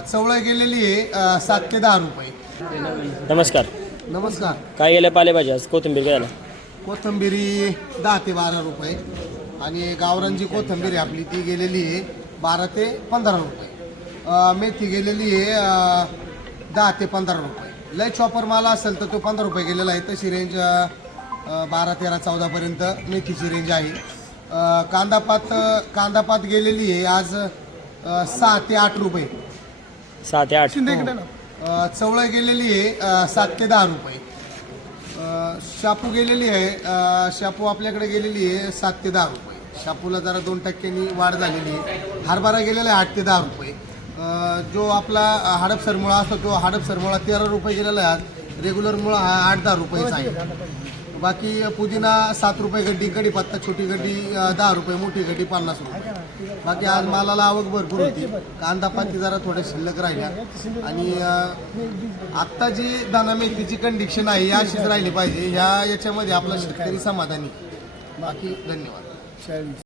चवळा गेलेली आहे 7 ते 10 रुपये. नमस्कार. नमस्कार. काय गेल्या पालेभाज्या आज कोथिंबीर घ्यायला? कोथिंबिरी 10 ते 12 रुपये आणि गावरान जी कोथिंबीर आहे आपली ती गेलेली आहे 12 ते 15 रुपये. मेथी गेलेली आहे 10 ते 15 रुपये. लय चॉपर माल असेल तर तो 15 रुपये गेलेला आहे. तशी रेंज 12, 13, 14 पर्यंत मेथीची रेंज आहे. कांदापात गेलेली आहे आज 6 ते 8 रुपये. 6 ते 8. चवळा गेलेली आहे 7 ते 10 रुपये. शापू गेलेली आहे शापू आपल्याकडे गेलेली आहे 7 ते 10 रुपये. शापूला जरा 2% वाढ झालेली आहे. हरभरा गेलेला आहे 8 ते 10 रुपये. जो आपला हडपसर मुळा असतो तो हडपसर मुळा 13 रुपये गेलेला आहे आज. रेग्युलर मुळा हा 8-10 रुपयेचा आहे. बाकी पुदिना 7 रुपये गड्डी, कढीपत्ता छोटी गड्डी 10 रुपये, मोठी गड्डी 50 रुपये. बाकी आज मालाला आवक भरपूर होती. कांदा पाती जरा थोड्या शिल्लक राहिल्या आणि आत्ता जी दाना मेथीची कंडिशन आहे या अशीच राहिली पाहिजे. याच्यामध्ये आपला शेतकरी समाधानी. बाकी धन्यवाद.